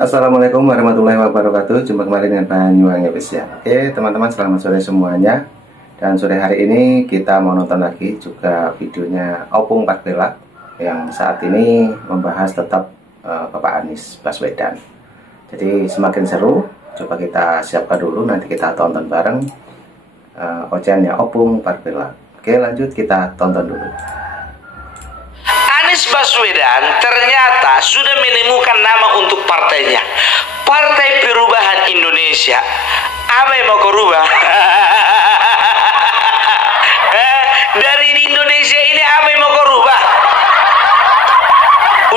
Assalamualaikum warahmatullahi wabarakatuh. Jumpa kembali dengan Banyuwangi Official. Oke teman-teman, selamat sore semuanya. Dan sore hari ini kita mau nonton lagi juga videonya Opung Parbela yang saat ini membahas tetap Bapak Anies Baswedan. Jadi semakin seru. Coba kita siapkan dulu, nanti kita tonton bareng ocehannya Opung Parbela. Oke lanjut, kita tonton dulu. Anies Baswedan ternyata sudah menemukan nama untuk partainya, Partai Perubahan Indonesia. Apa yang mau kau rubah? Dari Indonesia ini apa yang mau kau rubah?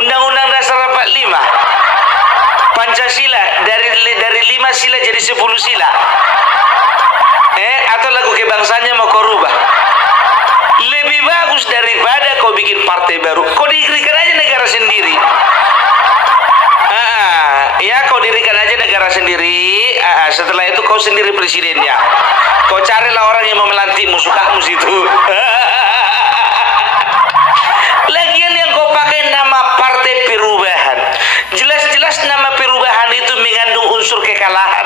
Undang-Undang Dasar 45, Pancasila dari 5 sila jadi 10 sila. Atau lagu kebangsanya mau kau rubah? Lebih bagus daripada kau bikin partai baru, kau dirikan aja negara sendiri. Kau dirikan aja negara sendiri. Setelah itu kau sendiri presidennya. Kau carilah orang yang mau melantikmu, sukamu situ. Lagian yang kau pakai nama Partai Perubahan, jelas-jelas nama perubahan itu mengandung unsur kekalahan.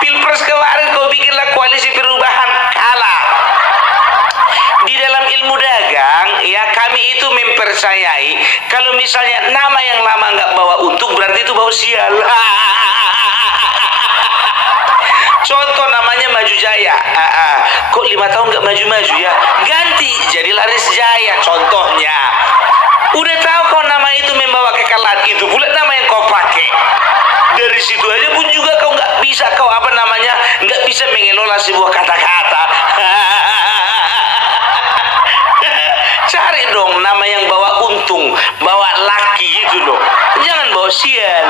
Pilpres kemarin kau bikinlah koalisi perubahan, kalah. Di dalam ilmu dagang ya, kami itu mempercayai kalau misalnya nama yang lama nggak bawa untung, berarti itu bawa sial. Contoh namanya Maju Jaya. Kok 5 tahun nggak maju-maju ya, ganti jadi Laris Jaya contohnya. Udah tahu kau nama itu membawa kekalahan, itu pula nama yang kau pakai. Dari situ aja pun juga kau nggak bisa, nggak bisa mengelola sebuah kata-kata. Cari dong nama yang bawa untung, bawa laki gitu loh, jangan bawa sial.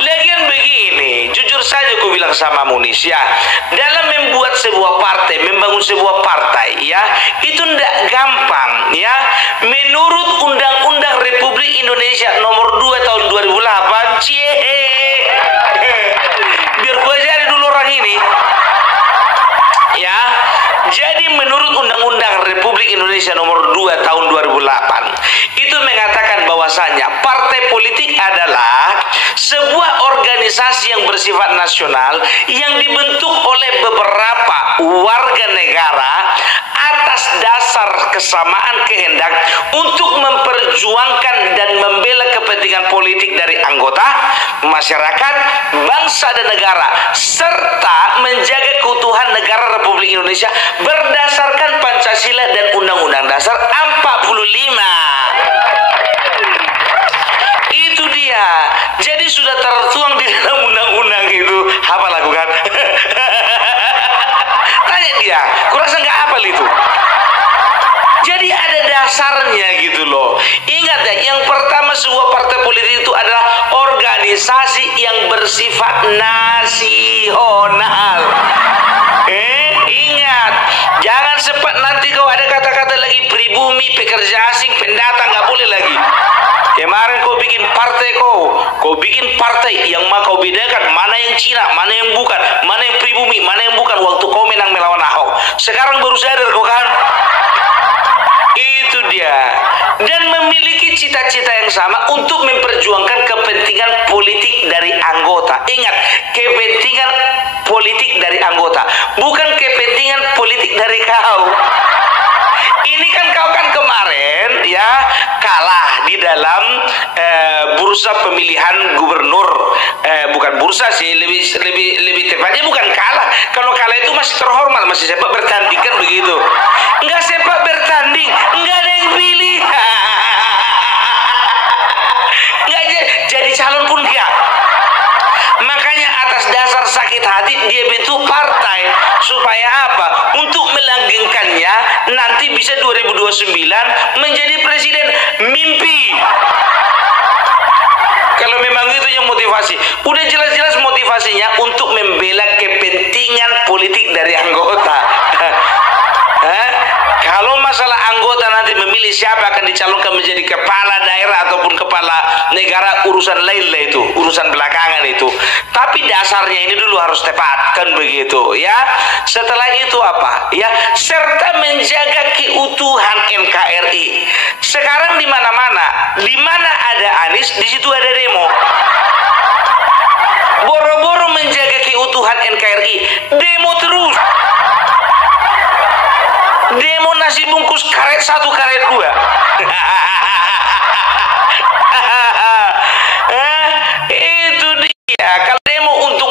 Lagian begini, jujur saja aku bilang sama Munis ya, dalam membuat sebuah partai, membangun sebuah partai ya, itu ndak gampang ya. Menurut Undang-Undang Republik Indonesia nomor 2 tahun 2008, biar gua ajarin dulu orang ini ya. Jadi menurut Undang-Undang Republik Indonesia nomor 2 tahun 2008 itu mengatakan bahwasanya partai politik adalah sebuah organisasi yang bersifat nasional yang dibentuk oleh beberapa warga negara atas dasar kesamaan kehendak untuk memperjuangkan dan membela kepentingan politik dari anggota masyarakat, bangsa dan negara, serta menjaga keutuhan negara Republik Indonesia berdasarkan Pancasila dan Undang-Undang Dasar 45. Itu dia. Jadi sudah tertuang di dalam undang-undang itu. Apa lakukan? Tanya dia, kurasa nggak hafal itu. Jadi ada dasarnya gitu loh. Ingat ya, yang pertama sebuah partai politik itu adalah organisasi yang bersifat nasional. Ingat, jangan sempat nanti kau ada kata-kata lagi pribumi, pekerja asing, pendatang, nggak boleh lagi. Kemarin kau bikin partai, kau bikin partai yang kau bedakan mana yang Cina, mana yang bukan, mana yang pribumi, mana yang bukan waktu kau menang melawan Ahok. Sekarang baru sadar kau kan? Itu dia. Dan memiliki cita-cita yang sama untuk memperjuangkan kepentingan politik dari anggota. Ingat, kepentingan politik dari anggota, bukan kepentingan politik dari kau. Ini kan kau kan kemarin ya kalah di dalam bursa pemilihan gubernur, bukan bursa sih, lebih tepatnya bukan kalah. Kalau kalah itu masih terhormat, masih sempat bertanding kan begitu. Enggak sempat bertanding, enggak ada yang pilih. Enggak jadi calon pun enggak. Makanya atas dasar sakit hati dia bentuk partai. Supaya apa? Untuk melanggengkannya nanti bisa 2029 menjadi presiden. Mimpi. Kalau memang itu yang motivasi, udah jelas-jelas motivasinya untuk membela kepentingan politik dari anggota. Kalau masalah anggota nanti memilih siapa akan dicalonkan menjadi kepala daerah ataupun kepala negara, urusan lain lah itu, urusan belakangan itu. Tapi dasarnya ini dulu harus tepat kan begitu ya. Setelah itu apa ya, serta menjaga NKRI. Sekarang di mana-mana, di mana ada Anies, di situ ada demo. Boro-boro menjaga keutuhan NKRI, demo terus. Demo nasi bungkus karet 1, karet 2. Itu dia. Kalau demo untuk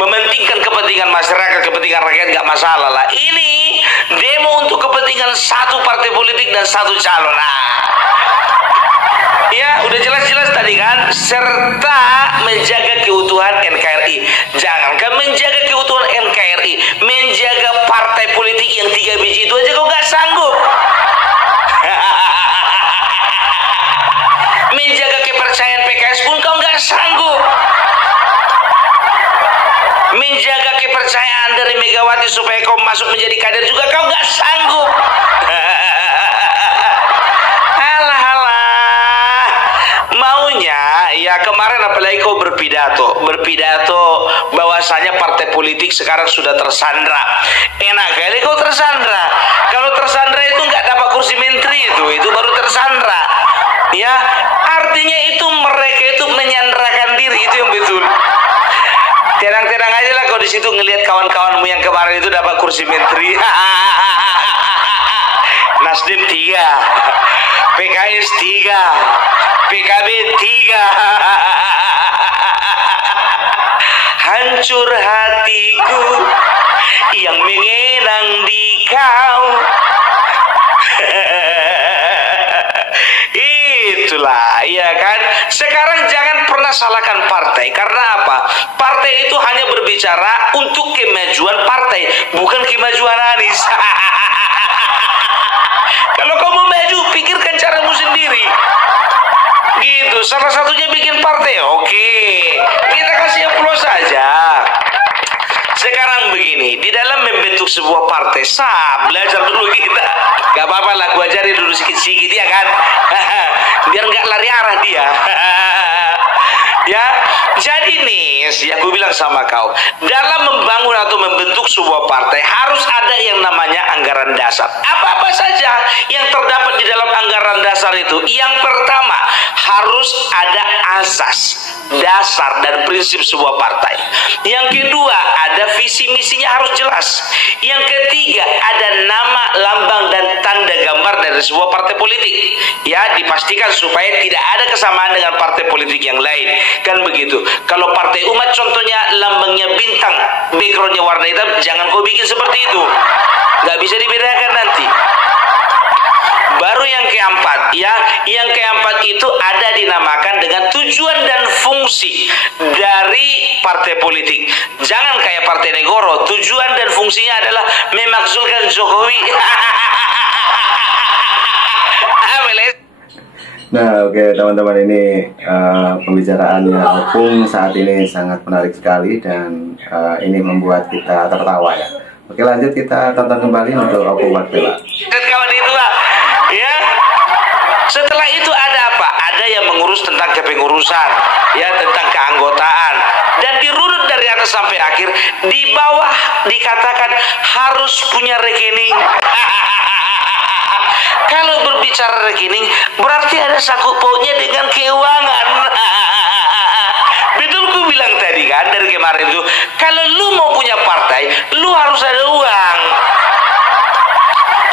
mementingkan kepentingan masyarakat, kepentingan rakyat, nggak masalah lah. Ini demo untuk kepentingan satu partai politik dan satu calon. Ya, udah jelas-jelas tadi kan, serta menjaga keutuhan NKRI. Jangankan menjaga keutuhan NKRI, menjaga partai politik yang 3 biji itu aja kau nggak sanggup. Menjaga kepercayaan PKS pun kau nggak sanggup. Menjaga kepercayaan dari Megawati supaya kau masuk menjadi kader juga kau nggak sanggup. Ya kemarin apalagi kau berpidato bahwasanya partai politik sekarang sudah tersandra. Enak kali kau tersandra. Kalau tersandra itu nggak dapat kursi menteri, itu baru tersandra. Ya, artinya itu mereka itu menyandrakan diri, itu yang betul. Tenang-tenang aja lah kau di situ ngelihat kawan-kawanmu yang kemarin itu dapat kursi menteri. Nasdem 3, PKS 3, PKB 3. Hancur hatiku yang mengenang di kau. Itulah, ya kan. Sekarang jangan pernah salahkan partai. Karena apa? Partai itu hanya berbicara untuk kemajuan partai, bukan kemajuan Anies. Kalau kamu maju, pikirkan caramu sendiri. Gitu, salah satunya bikin partai. Oke, kita kasih aplaus saja. Sekarang begini, di dalam membentuk sebuah partai, belajar dulu kita. Gak apa-apa lah, gua ajarin dulu sedikit-sedikit ya kan. Biar nggak lari arah dia. Ya, jadi nih, ya gue bilang sama kau, dalam membangun atau membentuk sebuah partai harus ada yang namanya anggaran dasar. Apa-apa saja yang terdapat di dalam anggaran dasar itu. Yang pertama, harus ada asas, dasar dan prinsip sebuah partai. Yang kedua, ada visi misinya harus jelas. Yang ketiga, ada nama, lambang dan tanda gambar dari sebuah partai politik. Ya, dipastikan supaya tidak ada kesamaan dengan partai politik yang lain. Kan begitu. Kalau partai umat contohnya lambangnya bintang, backgroundnya warna hitam, jangan kau bikin seperti itu. Nggak bisa dibedakan nanti. Baru yang keempat, ya, yang keempat itu ada dinamakan dengan tujuan dan fungsi dari partai politik. Jangan kayak Partai Negoro, tujuan dan fungsinya adalah memakzulkan Jokowi. Nah, oke teman-teman, ini pembicaraannya Opung saat ini sangat menarik sekali dan ini membuat kita tertawa ya. Oke, lanjut kita tonton kembali untuk Opung Patbela. Dan kawan itu lah, ya. Setelah itu ada apa? Ada yang mengurus tentang kepengurusan, ya, tentang keanggotaan, dan dirunut dari atas sampai akhir. Di bawah dikatakan harus punya rekening. Kalau berbicara rekening, berarti ada sangkut pautnya dengan keuangan. Betul ku bilang tadi kan dari kemarin itu, kalau lu mau punya partai, lu harus ada uang.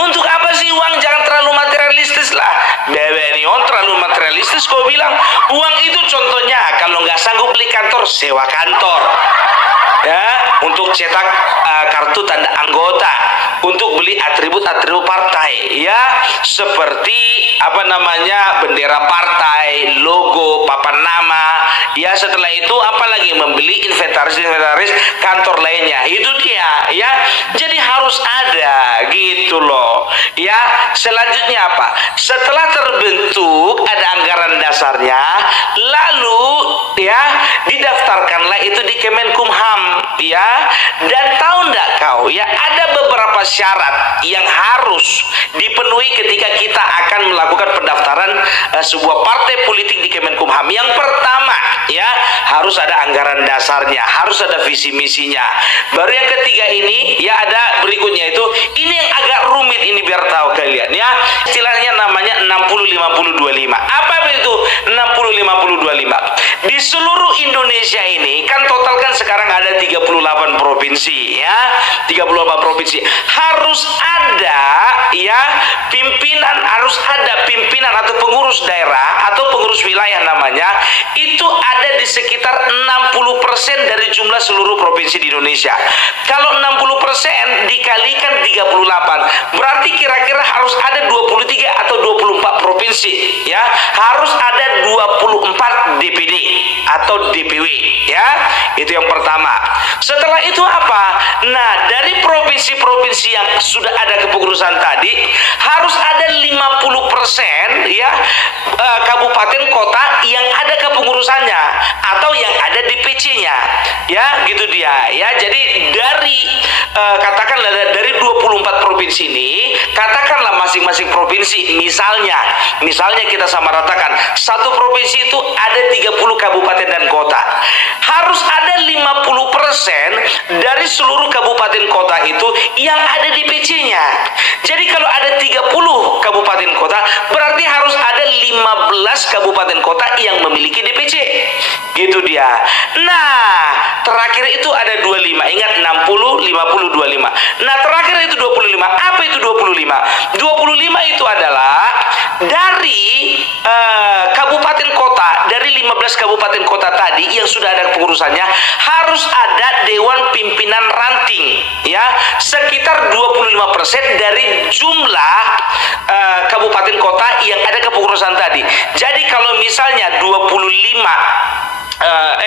Untuk apa sih uang? Jangan terlalu materialistis lah. Bebenion terlalu materialistis. Kau bilang uang itu contohnya kalau nggak sanggup beli kantor, sewa kantor. Ya, untuk cetak kartu tanda anggota, untuk beli atribut-atribut partai, ya, seperti apa namanya, bendera partai, logo, papan nama, ya. Setelah itu apalagi membeli inventaris kantor lainnya. Itu dia, ya. Jadi harus ada gitu loh, ya. Selanjutnya apa? Setelah terbentuk ada anggaran dasarnya, lalu ya didaftarkanlah itu di Kemenkumham, ya. Dan tahu nggak kau, ya, ada beberapa syarat yang harus dipenuhi ketika kita akan melakukan pendaftaran sebuah partai politik di Kemenkumham. Yang pertama, ya, harus ada anggaran dasarnya, harus ada visi misinya. Baru yang ketiga ini, ya, ada berikutnya itu, ini yang agak rumit. 60-50-25. Apa itu 60-50-25? Di seluruh Indonesia ini kan total kan sekarang ada 38 provinsi ya. 38 provinsi. Harus ada ya pimpinan atau pengurus daerah atau pengurus wilayah namanya, itu ada di sekitar 60% dari jumlah seluruh provinsi di Indonesia. Kalau 60% dikalikan 38, berarti kira-kira harus ada 23 atau 24 provinsi ya. Harus ada 24 DPD atau DPW ya. Itu yang pertama. Setelah itu apa? Nah, dari provinsi-provinsi yang sudah ada kepengurusan tadi harus ada 50% ya kabupaten kota yang ada kepengurusannya atau yang ada DPC-nya ya, gitu dia ya. Jadi dari katakanlah dari 24 provinsi ini, katakanlah masing-masing provinsi misalnya kita samaratakan satu provinsi itu ada 30 kabupaten dan kota, harus ada 50% dari seluruh kabupaten kota itu yang ada DPC-nya. Jadi kalau ada 30 kabupaten kota, berarti harus ada 15 kabupaten kota yang memiliki DPC. Gitu dia. Nah, terakhir itu ada 25. Ingat 60, 50, 25. Nah, terakhir itu 25. Apa itu 25? 25 itu adalah dari kabupaten kota, dari 15 kabupaten kota tadi yang sudah ada pengurusannya, harus ada dewan pimpinan ranting ya, sekitar 25% dari jumlah kabupaten kota yang ada kepengurusan tadi. Jadi kalau misalnya 25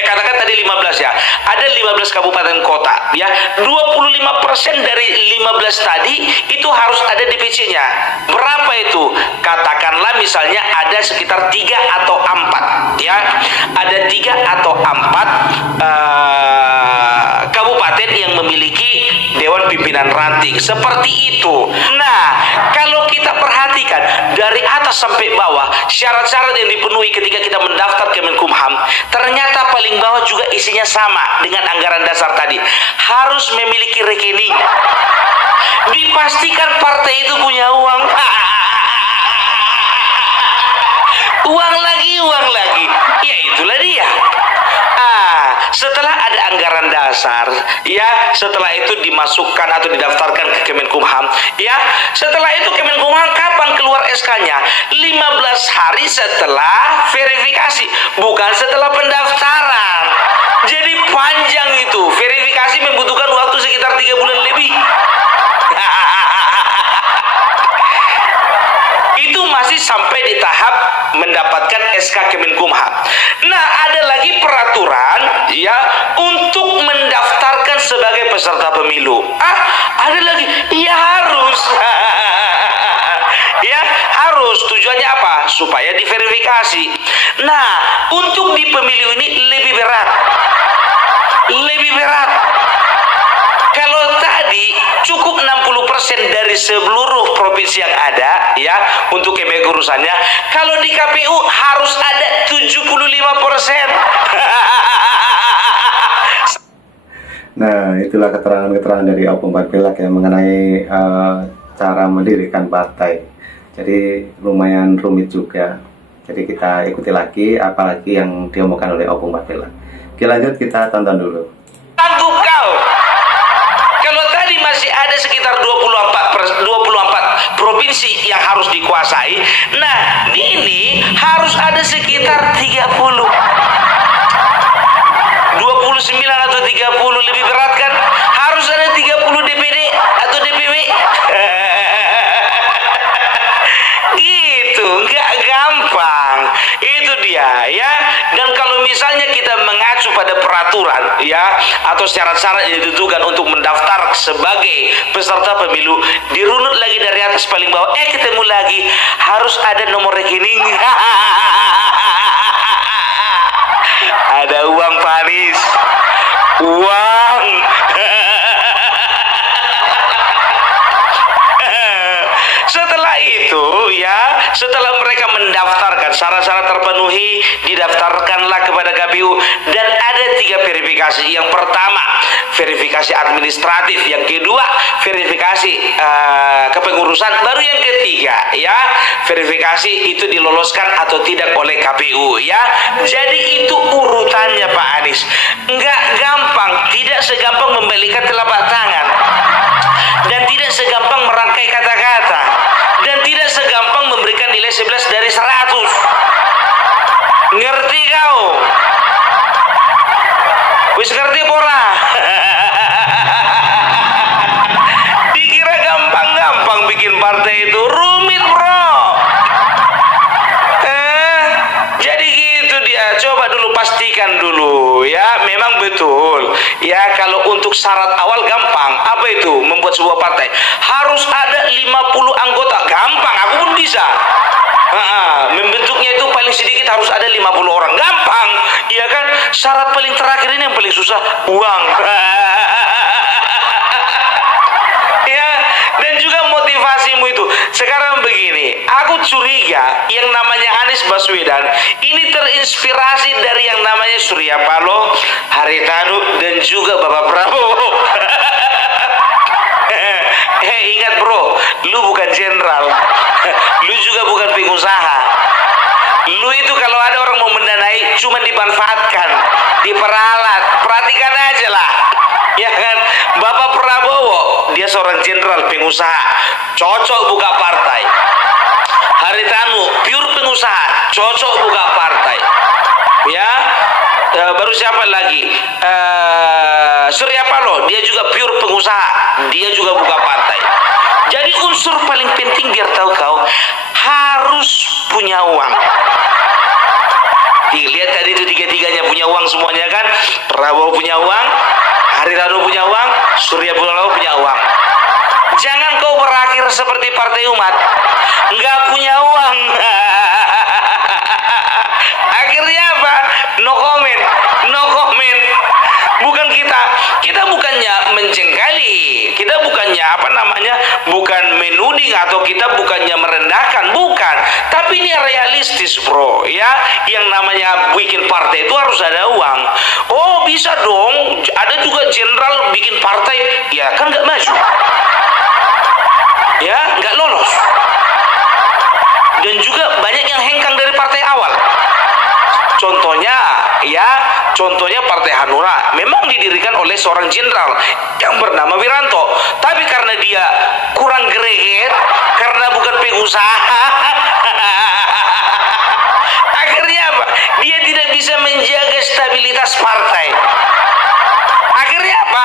katakan tadi 15 ya, ada 15 kabupaten kota ya, 25% dari 15 tadi itu harus ada DPC-nya. Berapa itu? Katakanlah misalnya ada sekitar 3 atau 4 ya, ada 3 atau 4 kabupaten yang memiliki dewan pimpinan ranting seperti itu. Nah, kalau kita perhatikan dari atas sampai bawah, syarat-syarat yang dipenuhi ketika kita mendaftar Kemenkumham, ternyata paling bawah juga isinya sama dengan anggaran dasar tadi. Harus memiliki rekening. Dipastikan partai itu punya uang. Uang lagi. Ya itulah dia. Setelah ada anggaran dasar ya, setelah itu dimasukkan atau didaftarkan ke Kemenkumham ya, setelah itu Kemenkumham kapan keluar SK-nya? 15 hari setelah verifikasi, bukan setelah pendaftaran. Jadi panjang itu, verifikasi membutuhkan waktu sekitar 3 bulan lebih. Itu masih sampai di tahap mendapatkan SK Kemenkumham. Nah, ada lagi peraturan ya untuk mendaftarkan sebagai peserta pemilu. Ada lagi? Ya harus. Ya harus. Tujuannya apa? Supaya diverifikasi. Nah, untuk di pemilu ini lebih berat. Kalau tadi cukup 60% dari seluruh provinsi yang ada ya untuk kepengurusannya, kalau di KPU harus ada 75%. Nah, itulah keterangan-keterangan dari Opung Patbelak ya mengenai cara mendirikan partai. Jadi lumayan rumit juga. Jadi kita ikuti lagi apalagi yang diomongkan oleh Opung Patbelak. Oke, lanjut kita tonton dulu. Sanggup kau? Kalau tadi masih ada sekitar 24 provinsi yang harus dikuasai. Nah, ini harus ada sekitar 30. 29 atau 30, lebih berat kan? Harus ada 30 DPD atau DPW. Gitu, nggak gampang. Itu dia ya. Dan kalau misalnya kita mengacu pada peraturan ya atau syarat-syarat yang ditentukan untuk mendaftar sebagai peserta pemilu, dirunut lagi dari atas paling bawah, ketemu lagi harus ada nomor rekening. Ada uang Paris, uang. Setelah itu ya, setelah mereka mendaftarkan syarat-syarat terpenuhi, didaftarkanlah kepada KPU dan ada 3 verifikasi. Yang pertama verifikasi administratif, yang kedua verifikasi kepengurusan, baru yang ketiga ya verifikasi itu diloloskan atau tidak oleh KPU ya. Jadi itu urutannya Pak Anies. Enggak gampang, tidak segampang membalikan telapak tangan, dan tidak segampang merangkai kata-kata, dan tidak segampang memberikan nilai 11 dari 100. Ngerti kau? Wis ngerti pora? Dikira gampang-gampang bikin partai itu, rumit bro. Jadi gitu dia. Coba dulu pastikan dulu ya, memang betul ya, kalau untuk syarat awal gampang. Apa itu? Membuat sebuah partai harus ada 50 anggota, gampang, aku pun bisa. Membentuknya itu paling sedikit harus ada 50 orang, gampang ya kan. Syarat paling terakhir ini yang paling susah, uang. Ya, dan juga motivasimu itu. Sekarang begini, aku curiga yang namanya Anies Baswedan ini terinspirasi dari yang namanya Surya Paloh, Haritanu, dan juga Bapak Prabowo. Ingat bro, lu bukan jenderal, lu juga bukan pengusaha. Lu itu kalau ada orang mau mendanai cuma dimanfaatkan, diperalat. Perhatikan aja lah ya kan. Bapak Prabowo dia seorang jenderal pengusaha, cocok buka partai. Haritanu pure pengusaha, cocok buka partai ya. Baru siapa lagi? Surya Paloh dia juga pure pengusaha, dia juga buka partai. Jadi unsur paling penting biar tahu kau harus punya uang. Dilihat tadi itu tiga-tiganya punya uang semuanya kan. Prabowo punya uang, Haritanu punya uang, Surya Paloh punya uang. Jangan kau berakhir seperti Partai Umat, nggak punya uang. Akhirnya apa? No comment, no comment. Bukan kita bukannya menjengkali, kita bukannya bukan menuding, atau kita bukannya merendahkan, bukan. Tapi ini realistis bro ya. Yang namanya bikin partai itu harus ada uang. Oh bisa dong, ada juga jenderal bikin partai, ya kan nggak maju, ya nggak lolos. Dan juga banyak yang hengkang dari partai awal. Contohnya Partai Hanura memang didirikan oleh seorang jenderal yang bernama Wiranto, tapi karena dia kurang greget, karena bukan pengusaha, akhirnya apa? Dia tidak bisa menjaga stabilitas partai. Akhirnya apa?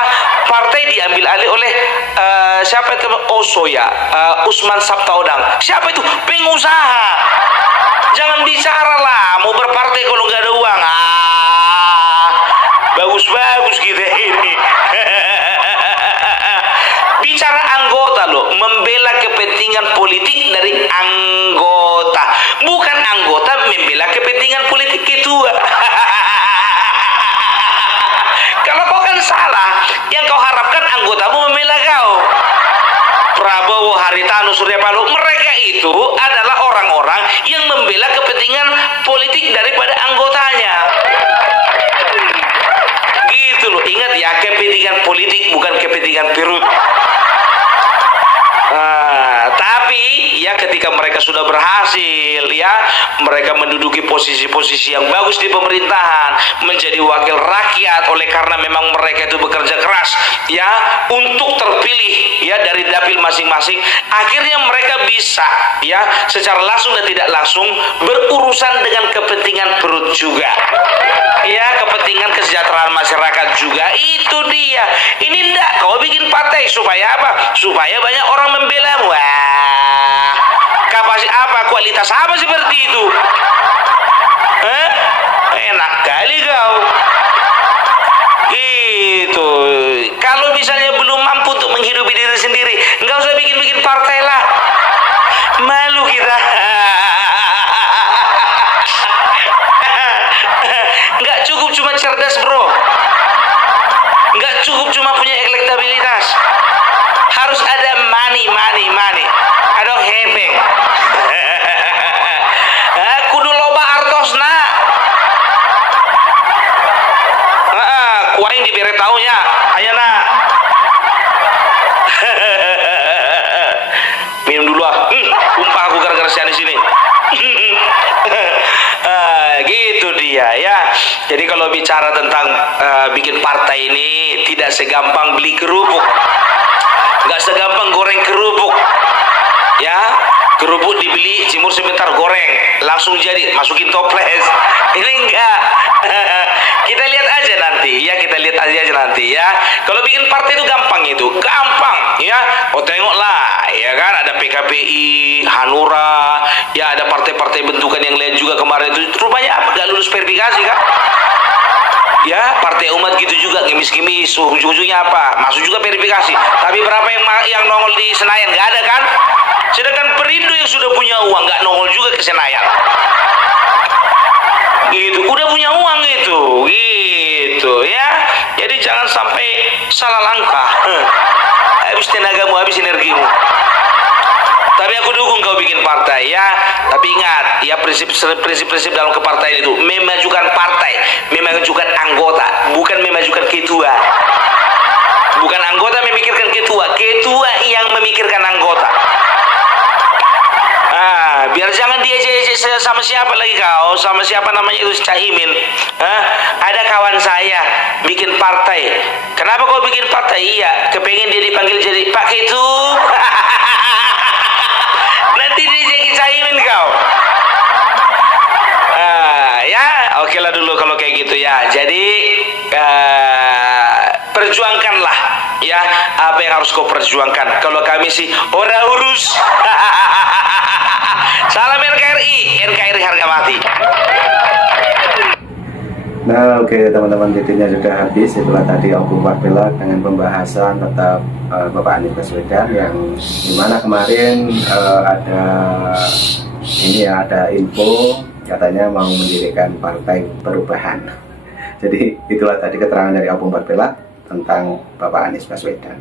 Partai diambil alih oleh siapa itu? Usman Sabtaodang. Siapa itu? Pengusaha. Jangan bicara lah mau berpartai kalau nggak ada uang. Bagus gitu ini. Bicara anggota loh, membela kepentingan politik dari anggota, bukan anggota membela kepentingan politik ketua. Kalau kau kan salah, yang kau harapkan anggotamu membela kau. Prabowo, Haritanu, Surya Paloh, mereka itu adalah orang-orang yang membela kepentingan politik daripada anggotanya. Gitu loh, ingat ya, kepentingan politik bukan kepentingan perut. Tapi ya ketika mereka sudah berhasil ya, mereka menduduki posisi-posisi yang bagus di pemerintahan, menjadi wakil rakyat oleh karena memang mereka itu bekerja keras ya untuk terpilih ya dari dapil masing-masing. Akhirnya mereka bisa ya secara langsung dan tidak langsung berurusan dengan kepentingan perut juga. Ya, kepentingan kesejahteraan masyarakat juga. Itu dia. Ini enggak kau bikin partai supaya apa? Supaya banyak orang membela. Wah, kapasitas apa, kualitas apa seperti itu? Enak kali kau. Gitu. Kalau misalnya belum mampu untuk menghidupi diri sendiri, enggak usah bikin-bikin partai lah. Malu kita. Nggak cukup cuma cerdas bro, nggak cukup cuma punya elektabilitas, harus ada money. I don't having. bansos nak. Kuaing diberi taunya, ayo nak. Minum dulu ah. Tumpah aku gara-gara sian di sini. Gitu dia ya. Jadi kalau bicara tentang bikin partai ini tidak segampang beli kerupuk, nggak segampang goreng kerupuk. Ya, kerupuk dibeli, jemur sebentar, goreng, langsung jadi, masukin toples. Ini enggak. Kita lihat aja nanti ya, kita lihat aja nanti ya. Kalau bikin partai itu gampang ya. Oh tengoklah ya kan, ada PKPI, Hanura, ya ada partai-partai bentukan yang lain juga kemarin itu rupanya apa, nggak lulus verifikasi kan? Ya, partai umat gitu juga, ngemis-ngemis, ujung-ujungnya apa? Masuk juga verifikasi. Tapi berapa yang nongol di Senayan? Nggak ada kan? Sedangkan Perindo yang sudah punya uang nggak nongol juga ke Senayan. Gitu, udah punya uang gitu ya. Jadi jangan sampai salah langkah. Habis tenagamu, habis energimu. Tapi aku dukung kau bikin partai ya. Tapi ingat ya, prinsip-prinsip dalam kepartaian itu memajukan partai, memajukan anggota, bukan memajukan ketua. Bukan anggota memikirkan ketua, ketua yang memikirkan anggota. Biar jangan diejek-ejek sama siapa lagi kau, sama siapa namanya itu Caimin. Ada kawan saya bikin partai. Kenapa kau bikin partai? Iya, kepengen dia dipanggil jadi Pak Ketu. Nanti diejek Caimin kau. Ya, oke lah dulu kalau kayak gitu ya. Jadi perjuangkanlah ya apa yang harus kau perjuangkan. Kalau kami sih ora urus. Salam NKRI harga mati. Nah oke teman-teman, titiknya sudah habis. Itulah tadi Opung Parbelak dengan pembahasan tetap Bapak Anies Baswedan, yang dimana kemarin ada ini ya, ada info katanya mau mendirikan Partai Perubahan. Jadi itulah tadi keterangan dari Opung Parbelak tentang Bapak Anies Baswedan.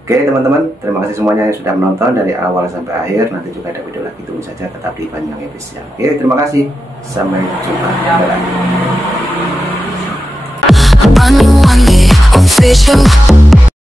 Oke teman-teman, terima kasih semuanya yang sudah menonton dari awal sampai akhir. Nanti juga ada video lagi, tunggu saja tetap di Banyuwangi Official. Oke, terima kasih, sampai jumpa. Bye-bye.